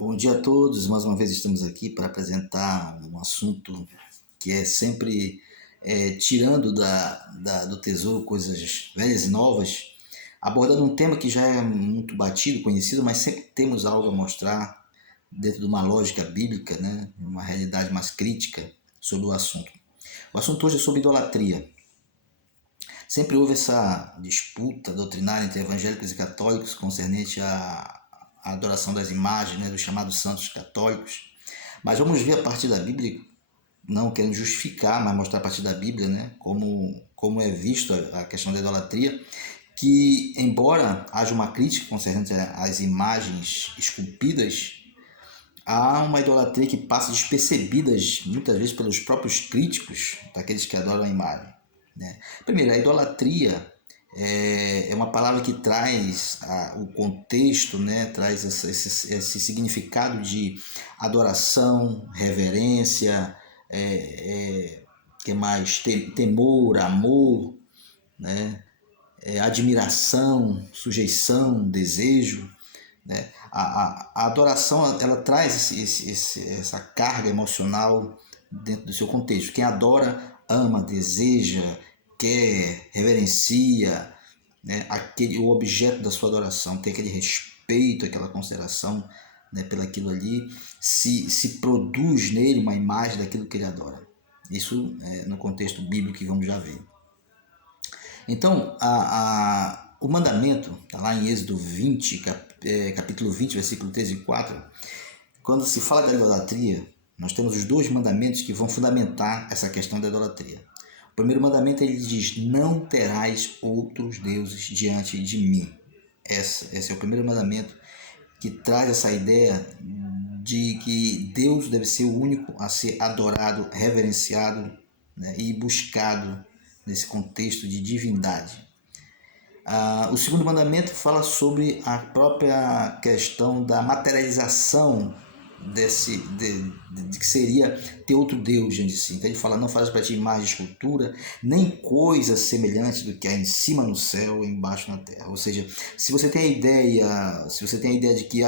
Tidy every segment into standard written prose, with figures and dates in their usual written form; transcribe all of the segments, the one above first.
Bom dia a todos, mais uma vez estamos aqui para apresentar um assunto que é sempre tirando do tesouro coisas velhas e novas, abordando um tema que já é muito batido, conhecido, mas sempre temos algo a mostrar dentro de uma lógica bíblica, né? Uma realidade mais crítica sobre o assunto. O assunto hoje é sobre idolatria. Sempre houve essa disputa doutrinária entre evangélicos e católicos concernente à adoração das imagens, né, dos chamados santos católicos. Mas vamos ver a partir da Bíblia, não querendo justificar, mas mostrar a partir da Bíblia, né, como é visto a questão da idolatria, que embora haja uma crítica concernente às imagens esculpidas, há uma idolatria que passa despercebida muitas vezes pelos próprios críticos daqueles que adoram a imagem, né? Primeiro, a idolatria é uma palavra que traz o contexto, né? Traz esse significado de adoração, reverência, que mais? Temor, amor, né? Admiração, sujeição, desejo, né? A adoração ela traz essa carga emocional dentro do seu contexto. Quem adora ama, deseja, quer, reverencia, né? O objeto da sua adoração, tem aquele respeito, aquela consideração, né, pelaquilo ali, se produz nele uma imagem daquilo que ele adora. Isso no contexto bíblico que vamos já ver. Então, o mandamento, está lá em Êxodo 20, capítulo 20, versículo 3 e 4, quando se fala da idolatria, nós temos os dois mandamentos que vão fundamentar essa questão da idolatria. O primeiro mandamento ele diz: não terás outros deuses diante de mim. Esse é o primeiro mandamento que traz essa ideia de que Deus deve ser o único a ser adorado, reverenciado, né, e buscado nesse contexto de divindade. O segundo mandamento fala sobre a própria questão da materialização de que seria ter outro Deus diante de si. Então ele fala: não faz para ti imagem de escultura, nem coisa semelhante do que há em cima no céu e embaixo na terra. Ou seja, se você tem a ideia de que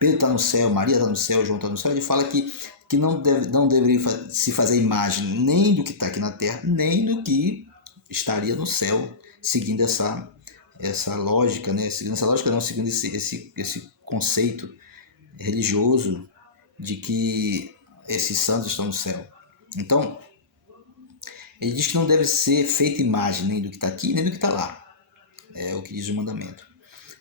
Pedro está no céu, Maria está no céu, João está no céu, ele fala que não deveria se fazer imagem nem do que está aqui na terra, nem do que estaria no céu, seguindo essa lógica, né? Seguindo essa lógica não, seguindo esse conceito religioso de que esses santos estão no céu. Então, ele diz que não deve ser feita imagem nem do que está aqui, nem do que está lá. É o que diz o mandamento,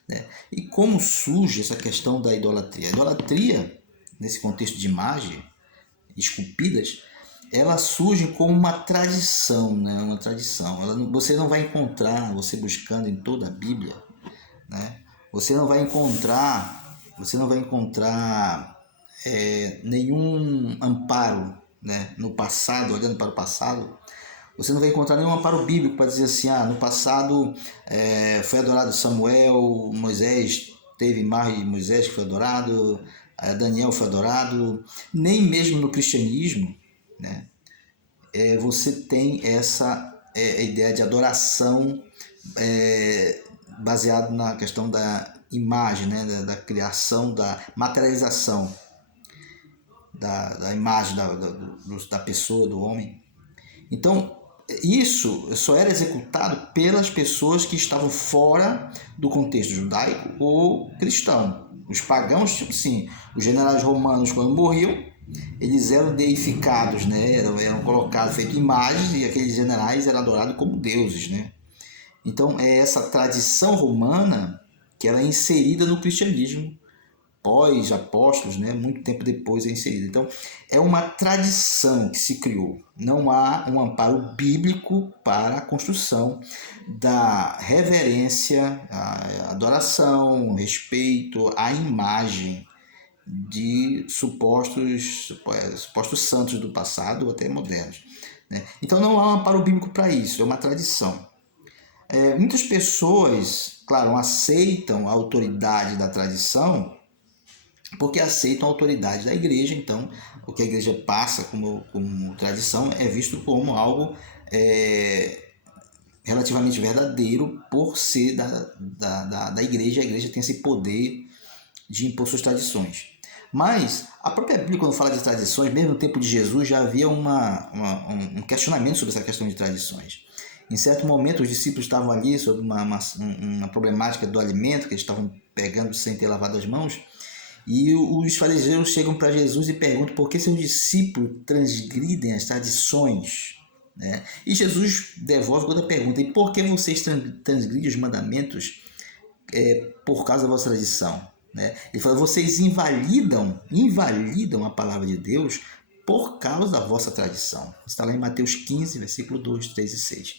né? E como surge essa questão da idolatria? A idolatria, nesse contexto de imagem esculpidas, ela surge como uma tradição, né? Uma tradição. Você não vai encontrar, você buscando em toda a Bíblia, né? Você não vai encontrar nenhum amparo, né? No passado, olhando para o passado, você não vai encontrar nenhum amparo bíblico para dizer assim: no passado foi adorado Samuel, Moisés, teve imagem de Moisés que foi adorado, Daniel foi adorado. Nem mesmo no cristianismo, né, você tem essa ideia de adoração baseado na questão da imagem, né, da criação, da materialização da imagem da pessoa, do homem. Então, isso só era executado pelas pessoas que estavam fora do contexto judaico ou cristão. Os pagãos, tipo assim, os generais romanos, quando morriam, eles eram deificados, né? eram colocados, feitos imagens, e aqueles generais eram adorados como deuses, né? Então, é essa tradição romana que ela é inserida no cristianismo, pós-apóstolos, né? Muito tempo depois é inserida. Então, é uma tradição que se criou. Não há um amparo bíblico para a construção da reverência, a adoração, respeito à imagem de supostos santos do passado ou até modernos, né? Então, não há um amparo bíblico para isso, é uma tradição. Muitas pessoas, claro, aceitam a autoridade da tradição porque aceitam a autoridade da igreja. Então, o que a igreja passa como tradição é visto como algo relativamente verdadeiro por ser da igreja. A igreja tem esse poder de impor suas tradições. Mas a própria Bíblia, quando fala de tradições, mesmo no tempo de Jesus, já havia um questionamento sobre essa questão de tradições. Em certo momento, os discípulos estavam ali sobre uma problemática do alimento, que eles estavam pegando sem ter lavado as mãos, e os fariseus chegam para Jesus e perguntam por que seus discípulos transgridem as tradições. Né? E Jesus devolve outra pergunta: e por que vocês transgridem os mandamentos por causa da vossa tradição? Né? Ele fala: vocês invalidam a palavra de Deus por causa da vossa tradição. Está lá em Mateus 15, versículo 2, 3 e 6.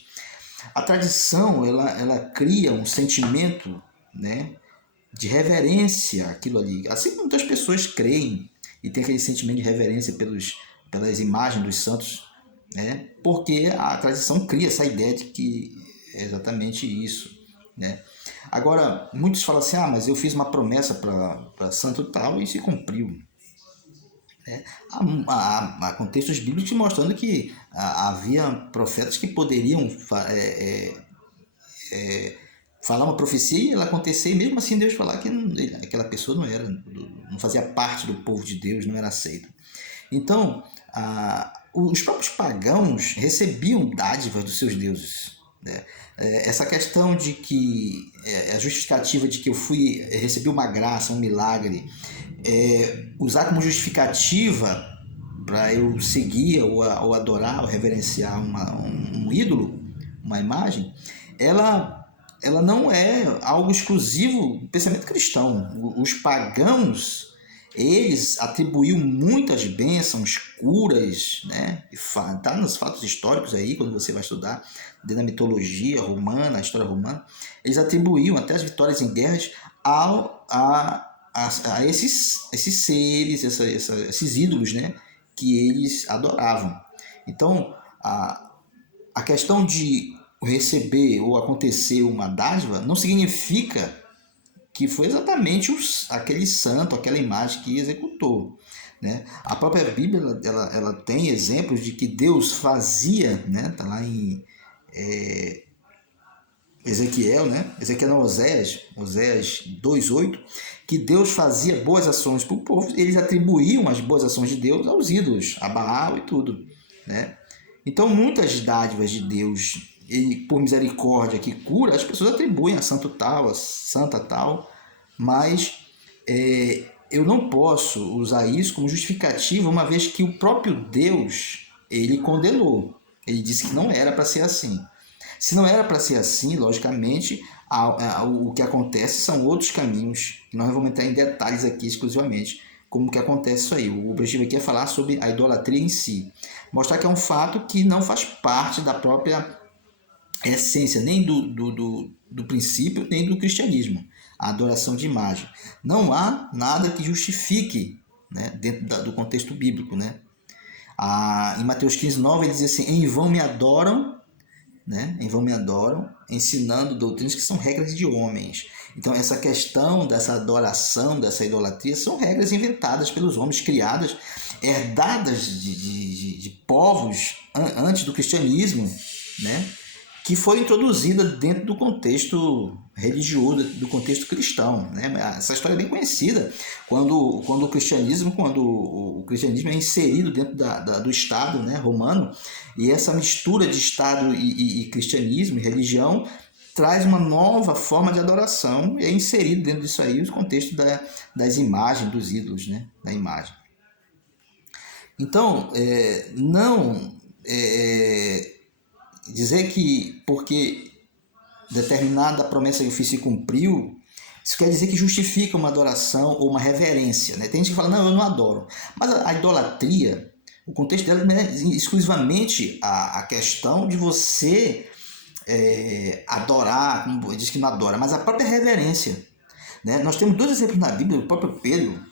A tradição, ela cria um sentimento, né, de reverência àquilo ali. Assim como muitas pessoas creem e tem aquele sentimento de reverência pelas imagens dos santos, né, porque a tradição cria essa ideia de que é exatamente isso. Né? Agora, muitos falam assim: mas eu fiz uma promessa para santo tal e se cumpriu. Né? Há contextos bíblicos mostrando que havia profetas que poderiam falar uma profecia e ela acontecer, e mesmo assim Deus falar que aquela pessoa não fazia parte do povo de Deus, não era aceita. Então, os próprios pagãos recebiam dádivas dos seus deuses. Né? Essa questão de que a justificativa de que eu recebi uma graça, um milagre, usar como justificativa para eu seguir ou adorar ou reverenciar um ídolo, uma imagem, ela não é algo exclusivo do pensamento cristão. Os pagãos, eles atribuíam muitas bênçãos, curas, né? Está nos fatos históricos aí, quando você vai estudar dentro da mitologia romana, a história romana, eles atribuíam até as vitórias em guerras a esses seres, esses ídolos, né? Que eles adoravam. Então, a questão de receber ou acontecer uma dádiva não significa que foi exatamente aquele santo, aquela imagem que executou. Né? A própria Bíblia ela tem exemplos de que Deus fazia, né? Tá lá em Ezequiel, né? Ezequiel não, Oséias 2:8, que Deus fazia boas ações para o povo, eles atribuíam as boas ações de Deus aos ídolos, a Baal e tudo. Né? Então, muitas dádivas de Deus, ele, por misericórdia que cura, as pessoas atribuem a santo tal, a santa tal, mas eu não posso usar isso como justificativa, uma vez que o próprio Deus, ele condenou. Ele disse que não era para ser assim. Se não era para ser assim, logicamente, o que acontece são outros caminhos, que nós não vamos entrar em detalhes aqui exclusivamente, como que acontece isso aí. O objetivo aqui é falar sobre a idolatria em si. Mostrar que é um fato que não faz parte da própria essência, nem do princípio, nem do cristianismo. A adoração de imagem. Não há nada que justifique, né, dentro do contexto bíblico. Né? Em Mateus 15:9 ele diz assim: em vão me adoram, né? Em vão me adoram, ensinando doutrinas que são regras de homens. Então, essa questão dessa adoração, dessa idolatria, são regras inventadas pelos homens, criadas, herdadas de povos antes do cristianismo, né? Que foi introduzida dentro do contexto religioso, do contexto cristão. Né? Essa história é bem conhecida, quando o cristianismo é inserido dentro do Estado, né, romano, e essa mistura de Estado e cristianismo e religião traz uma nova forma de adoração, e é inserido dentro disso aí o contexto das imagens, dos ídolos, né, da imagem. Então, dizer que porque determinada promessa que eu fiz se cumpriu, isso quer dizer que justifica uma adoração ou uma reverência. Né? Tem gente que fala: não, eu não adoro. Mas a idolatria, o contexto dela não é exclusivamente a questão de você adorar, como diz que não adora, mas a própria reverência. Né? Nós temos 2 exemplos na Bíblia, o próprio Pedro,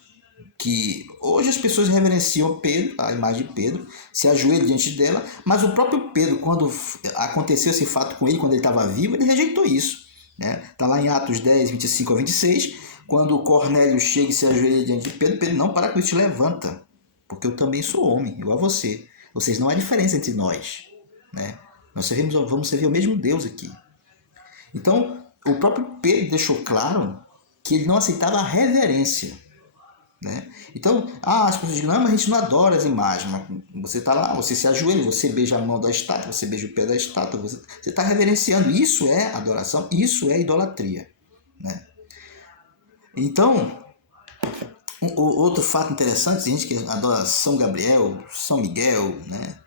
que hoje as pessoas reverenciam Pedro, a imagem de Pedro, se ajoelham diante dela, mas o próprio Pedro, quando aconteceu esse fato com ele, quando ele estava vivo, ele rejeitou isso. Está lá em Atos 10, 25 a 26, quando Cornélio chega e se ajoelha diante de Pedro, Pedro: não, para com isso, te levanta, porque eu também sou homem, igual a você. Ou seja, não há diferença entre nós. Né? Nós vamos servir ao mesmo Deus aqui. Então, o próprio Pedro deixou claro que ele não aceitava a reverência. né? Então, as pessoas dizem, não, mas a gente não adora as imagens. Mas você está lá, você se ajoelha, você beija a mão da estátua, você beija o pé da estátua, você está reverenciando. Isso é adoração, isso é idolatria, né? Então, outro fato interessante, tem gente que adora São Gabriel, São Miguel, né?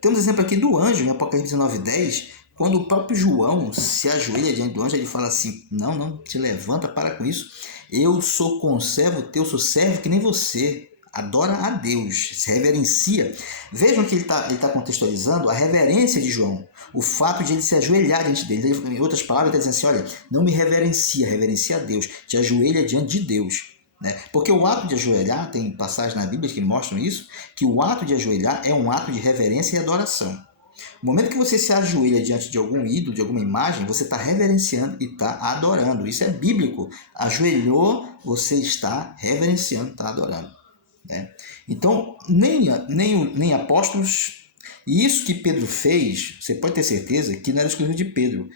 Temos exemplo aqui do anjo, em Apocalipse 19:10, quando o próprio João se ajoelha diante do anjo, ele fala assim, não, te levanta, para com isso, eu sou conservo teu, sou servo que nem você, adora a Deus, se reverencia. Vejam que ele tá contextualizando a reverência de João, o fato de ele se ajoelhar diante dele. Em outras palavras, ele está dizendo assim, olha, não me reverencia, reverencia a Deus, te ajoelha diante de Deus. Né? Porque o ato de ajoelhar, tem passagens na Bíblia que mostram isso, que o ato de ajoelhar é um ato de reverência e adoração. No momento que você se ajoelha diante de algum ídolo, de alguma imagem, você está reverenciando e está adorando. Isso é bíblico. Ajoelhou, você está reverenciando, está adorando. Né? Então, nem apóstolos, e isso que Pedro fez, você pode ter certeza que não era exclusivo de Pedro.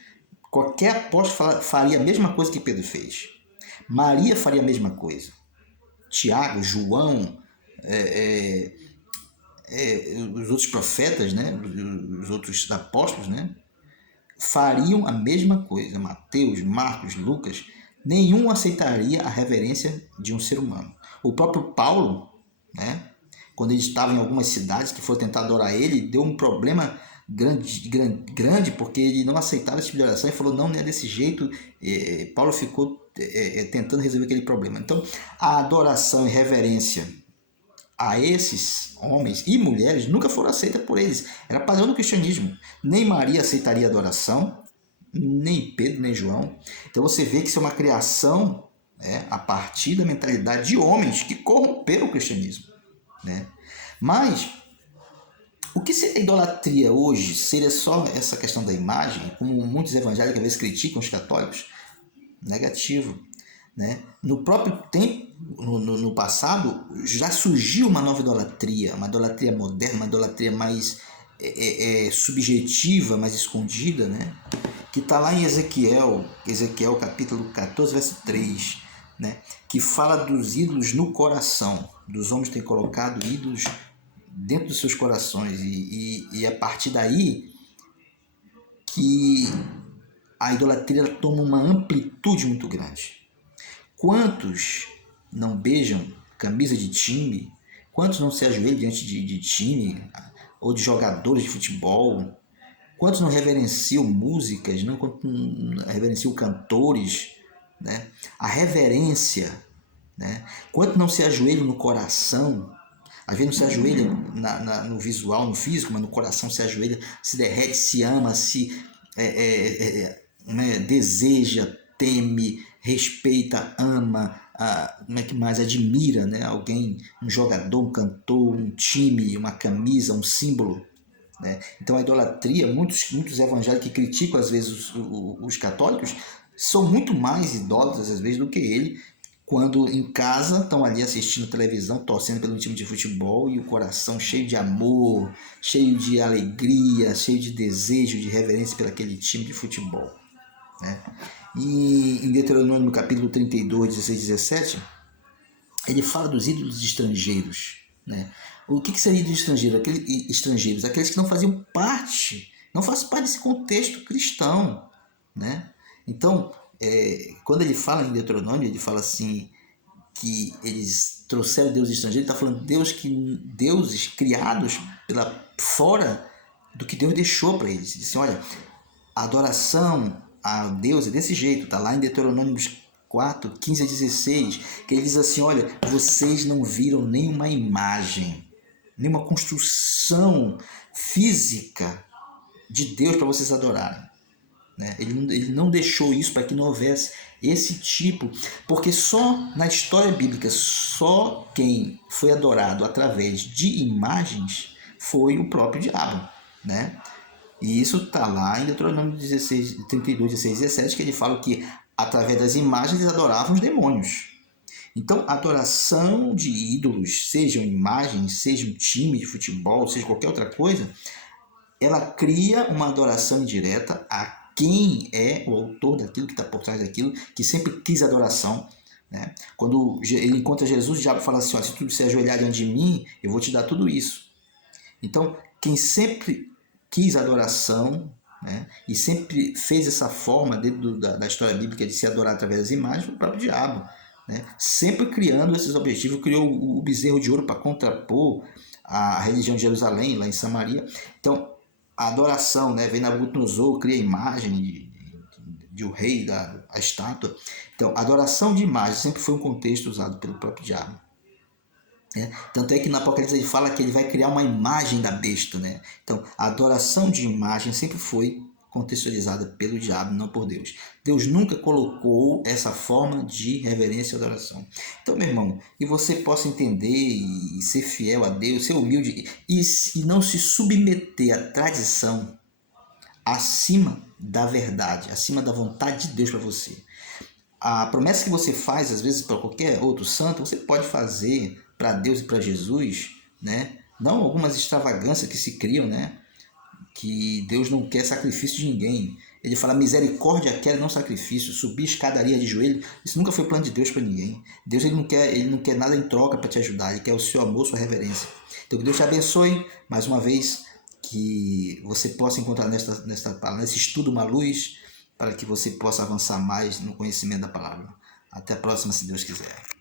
Qualquer apóstolo faria a mesma coisa que Pedro fez. Maria faria a mesma coisa. Tiago, João, os outros profetas, né? Os outros apóstolos, né? Fariam a mesma coisa. Mateus, Marcos, Lucas, nenhum aceitaria a reverência de um ser humano. O próprio Paulo, né? Quando ele estava em algumas cidades que foram tentar adorar ele, deu um problema grande porque ele não aceitava esse tipo de oração e falou, não é desse jeito. Paulo ficou tentando resolver aquele problema. Então, a adoração e reverência a esses homens e mulheres nunca foram aceitas por eles. Era padrão do cristianismo. Nem Maria aceitaria adoração, nem Pedro, nem João. Então você vê que isso é uma criação, né, a partir da mentalidade de homens que corromperam o cristianismo. Né? Mas o que seria idolatria hoje? Seria só essa questão da imagem, como muitos evangélicos às vezes criticam os católicos? Negativo. Né? No próprio tempo, no passado, já surgiu uma nova idolatria, uma idolatria moderna, uma idolatria mais subjetiva, mais escondida, né? Que está lá em Ezequiel capítulo 14, verso 3, né? Que fala dos ídolos no coração, dos homens que têm colocado ídolos dentro dos seus corações, e a partir daí que a idolatria toma uma amplitude muito grande. Quantos não beijam camisa de time? Quantos não se ajoelham diante de time ou de jogadores de futebol? Quantos não reverenciam músicas? Não reverenciam cantores? Né? A reverência. Né? Quantos não se ajoelham no coração? Às vezes não se ajoelha no visual, no físico, mas no coração se ajoelha, se derrete, se ama, se deseja, teme, respeita, ama, como é que mais admira, né? Alguém, um jogador, um cantor, um time, uma camisa, um símbolo. Né? Então a idolatria, muitos evangélicos que criticam às vezes os católicos são muito mais idólatras às vezes do que ele, quando em casa estão ali assistindo televisão, torcendo pelo time de futebol e o coração cheio de amor, cheio de alegria, cheio de desejo, de reverência por aquele time de futebol. Né? E em Deuteronômio, no capítulo 32, 16 e 17, ele fala dos ídolos estrangeiros. Né? O que seria ídolos estrangeiros? Aqueles que não faziam parte, não fazem parte desse contexto cristão. Né? Então, quando ele fala em Deuteronômio, ele fala assim, que eles trouxeram deuses estrangeiros, ele está falando deuses criados fora do que Deus deixou para eles. Ele diz assim, olha, a adoração a Deus é desse jeito, está lá em Deuteronômio 4, 15 a 16, que ele diz assim, olha, vocês não viram nenhuma imagem, nenhuma construção física de Deus para vocês adorarem. Né? Ele não deixou isso para que não houvesse esse tipo, porque só na história bíblica, só quem foi adorado através de imagens foi o próprio diabo. Né? E isso está lá em Deuteronômio 32, 16 e 17, que ele fala que através das imagens eles adoravam os demônios. Então, a adoração de ídolos, sejam imagens, seja um time de futebol, seja qualquer outra coisa, ela cria uma adoração indireta a quem é o autor daquilo, que está por trás daquilo, que sempre quis adoração, né? Quando ele encontra Jesus, o diabo fala assim, ó, se tu se ajoelhar diante de mim, eu vou te dar tudo isso. Então, quem sempre quis adoração, né, e sempre fez essa forma dentro da história bíblica de se adorar através das imagens, foi o próprio diabo. Né? Sempre criando esses objetivos, criou o bezerro de ouro para contrapor a religião de Jerusalém, lá em Samaria. Então, a adoração, né, vem Nabucodonosor, cria a imagem de o rei, a estátua. Então, a adoração de imagem sempre foi um contexto usado pelo próprio diabo. Né? Tanto é que no Apocalipse ele fala que ele vai criar uma imagem da besta. Né? Então, a adoração de imagem sempre foi contextualizada pelo diabo, não por Deus. Deus nunca colocou essa forma de reverência e adoração. Então, meu irmão, que você possa entender e ser fiel a Deus, ser humilde e não se submeter à tradição acima da verdade, acima da vontade de Deus para você. A promessa que você faz, às vezes, para qualquer outro santo, você pode fazer para Deus e para Jesus, né? Não algumas extravagâncias que se criam, né? Que Deus não quer sacrifício de ninguém. Ele fala misericórdia quer, não sacrifício. Subir escadaria de joelho, isso nunca foi plano de Deus para ninguém. Deus ele não quer nada em troca para te ajudar, ele quer o seu amor, sua reverência. Então que Deus te abençoe mais uma vez, que você possa encontrar nesse estudo uma luz para que você possa avançar mais no conhecimento da palavra. Até a próxima, se Deus quiser.